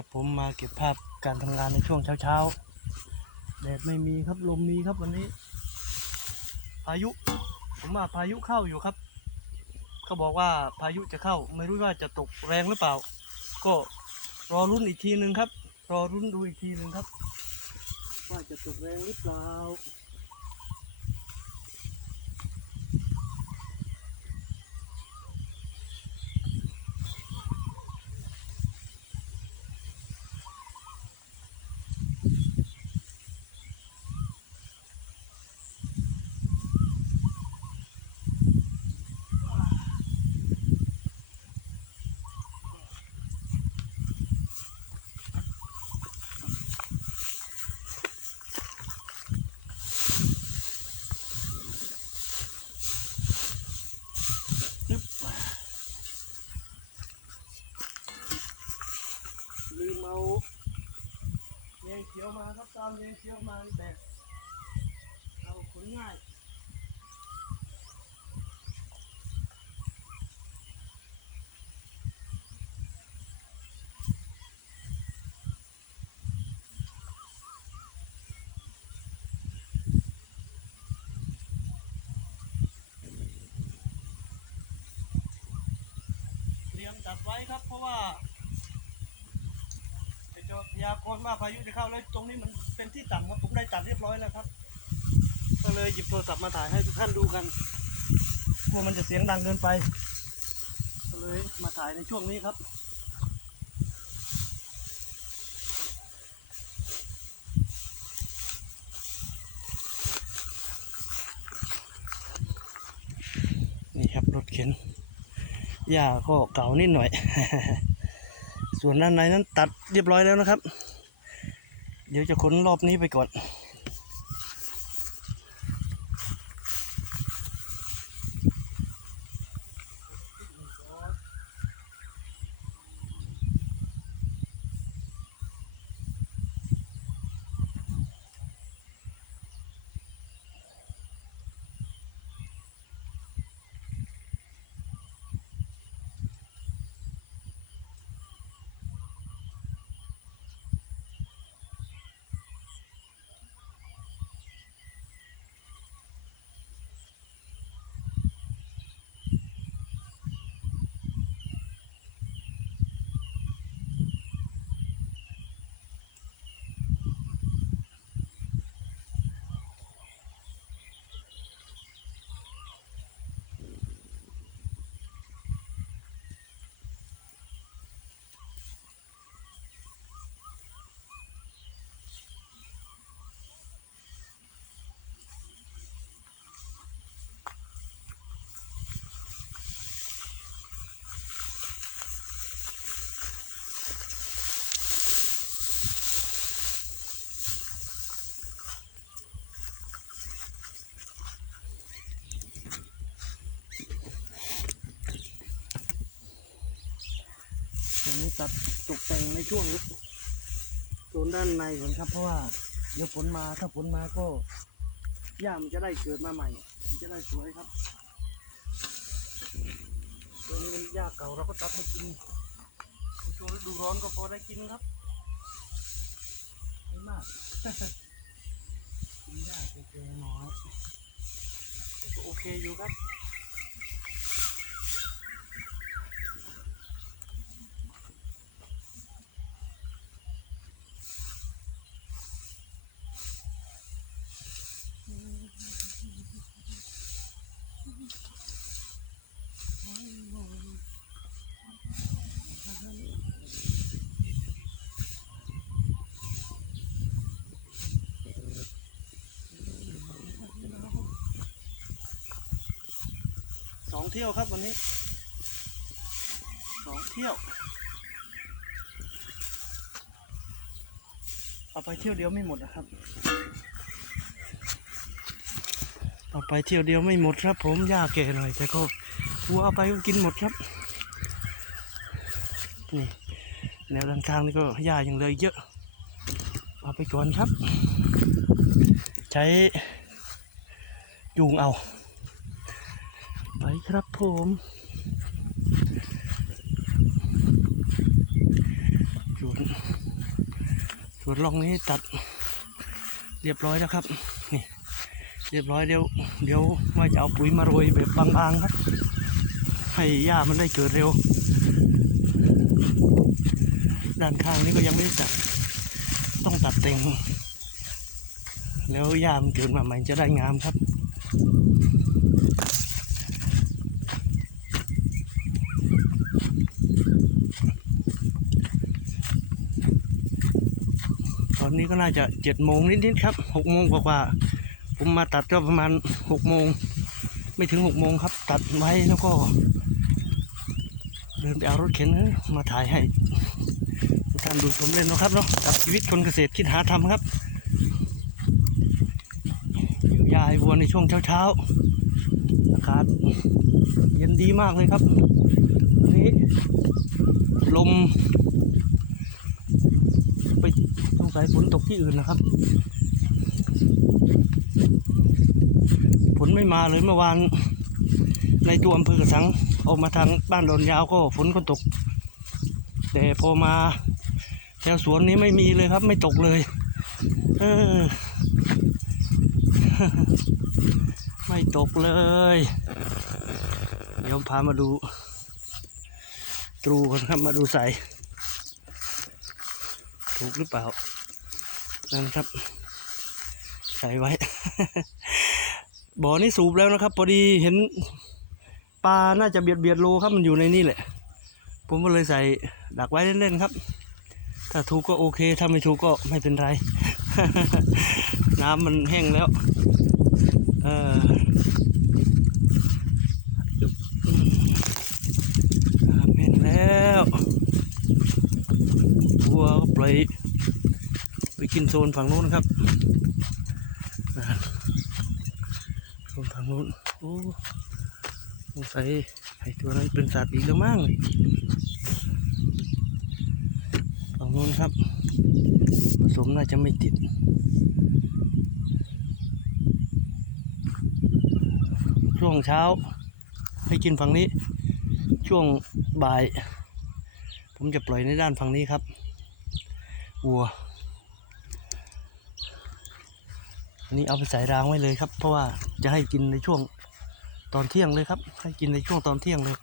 ครับผมมาเก็บภาพการทำงานในช่วงเช้าๆแดดไม่มีครับลมมีครับวันนี้ พายุ ผมว่าพายุเข้าอยู่ครับ เขาบอกว่าพายุจะเข้า ไม่รู้ว่าจะตกแรงหรือเปล่า ก็รอรุ่นอีกทีหนึ่งครับ รอรุ่นดูอีกทีหนึ่งครับ ว่าจะตกแรงหรือเปล่า ยงเขียวมาครับตามเยงเขียวมาแบบเอาขนง่ายเตรียมจัดไว้ครับเพราะว่า ยวจะพยากรณ์ว่าพายุจะเข้าแล้วตรงนี้มันเป็นที่ต่ำครับผมได้ตัดเรียบร้อยแล้วครับ ก็เลยหยิบโทรศัพท์มาถ่ายให้ทุกท่านดูกันกลัวมันจะเสียงดังเกินไป ก็เลยมาถ่ายในช่วงนี้ครับนี่ครับรถเข็นหญ้าก็เก่านิดหน่อย ส่วนด้านในนั้นตัดเรียบร้อยแล้วนะครับ เดี๋ยวจะขนรอบนี้ไปก่อน ตัดตกแต่งในช่วงโซนด้านในก่อนครับ เพราะว่าเดี๋ยวฝนมาถ้าฝนมาก็หญ้ามันจะได้เกิดมาใหม่ มันจะได้สวยครับตรงนี้มันหญ้าเก่าเราก็ตัดให้กินช่วงฤดูร้อนก็พอได้กินครับไม่มากกินหญ้าเกๆน้อยก็โอเคอยู่ครับ สองเที่ยวครับวันนี้สองเที่ยวเอาไปเที่ยวเดียวไม่หมดนะครับเอาไปเที่ยวเดียวไม่หมดครับ ผมยาแก่หน่อยแต่ก็วัวเอาไปก็กินหมดครับนี่แนวด้านข้างนี่ก็หญ้ายังเหลยเยอะ เอาไปก่อนครับ ใช้ยุงเอา ไปครับผมจูนสวนร่องนี้ตัด เรียบร้อยแล้วครับ นี่ เรียบร้อยเดี๋ยว เดี๋ยวว่าจะเอาปุ๋ยมาโรยแบบบางๆครับ ให้หญ้ามันได้เกิดเร็ว ด้านข้างนี้ก็ยังไม่ได้ตัด ต้องตัดแต่งแล้วหญ้ามันเกิดมาใหม่จะได้งามครับ อนนี้ก็น่าจะเจ็ดโมงนิดๆครับหกโมงกว่าๆผมมาตัดก็ประมาณหกโมงไม่ถึงหกโมงครับ ตัดไว้แล้วก็ เดินไปเอารถเข็นมาถ่ายให้ทุกท่านดูชมเล่นนะครับเนาะกับชีวิตคนเกษตรคิดหาทำครับยายวัวในช่วงเช้าๆอากาศเย็นดีมากเลยครับวันนี้ลม งสัยฝนตกที่อื่นนะครับฝนไม่มาเลยเมื่อวาน ในตัวอำเภอกระสังออกมาทางบ้านโดนยาวก็ฝนก็ตก แต่พอมาแถวสวนนี้ไม่มีเลยครับ ไม่ตกเลยเออไม่ตกเลย เดี๋ยวพามาดูตรูกันครับมาดูใส่ถูกหรือเปล่า นั่นครับ ใส่ไว้ บ่อนี่สูบแล้วนะครับ พอดีเห็นปลาน่าจะเบียดเบียดโลครับมันอยู่ในนี่แหละ ผมก็เลยใส่ดักไว้เล่นๆครับ ถ้าถูกก็โอเค ถ้าไม่ถูกก็ไม่เป็นไร น้ำมันแห้งแล้ว เออน้ำแห้งแล้ววัวก็ปล่อย กินโซนฝั่งนู้นครับโซนฝั่งนู้นโอ้สงสัยไอ้ตัวนั้นเป็นสัตว์อีกแล้วมั้งฝั่งนู้นครับผสมน่าจะไม่ติดช่วงเช้าให้กินฝั่งนี้ ช่วงบ่าย ผมจะปล่อยในด้านฝั่งนี้ครับวัว อัน นี้เอาไปใส่รางไว้เลยครับ เพราะว่าจะให้กินในช่วงตอนเที่ยงเลยครับ ให้กินในช่วงตอนเที่ยงเลย